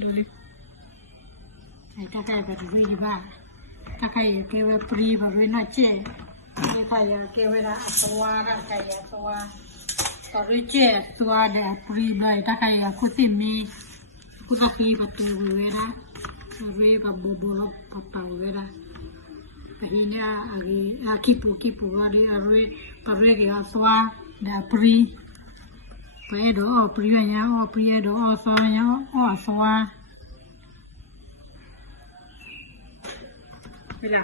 ดูดิไอ้ตาไคร้แบบนี้บ้าตาไคร้เกี่ยวกับปรีแบบนี้น่าเจ๊ตาไคร้เกี่ยวกับตัวตาไคร้ตัวต่อด้วยเจ๊ตัวเด็กปรีแบบตาไคร้คุติมีคุตาคีแบบตัวเวลาเวแบบโบโลแบบตัวเวลาakhirnya kipu ada arwah parwe ke aswa da pri pe do pri nya pri do aswa nya aswa bila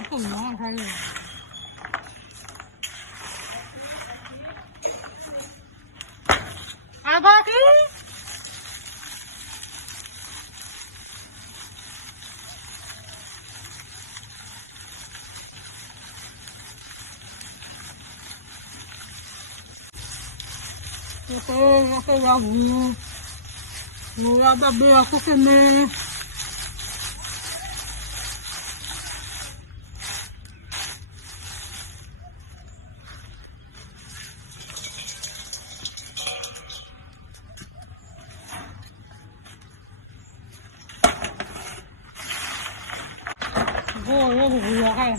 itu mau kali apa ki aku lagu apa aku kena gua kan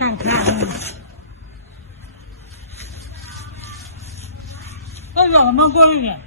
ตั้งข้างก็หล่อมากเลยเนี่ย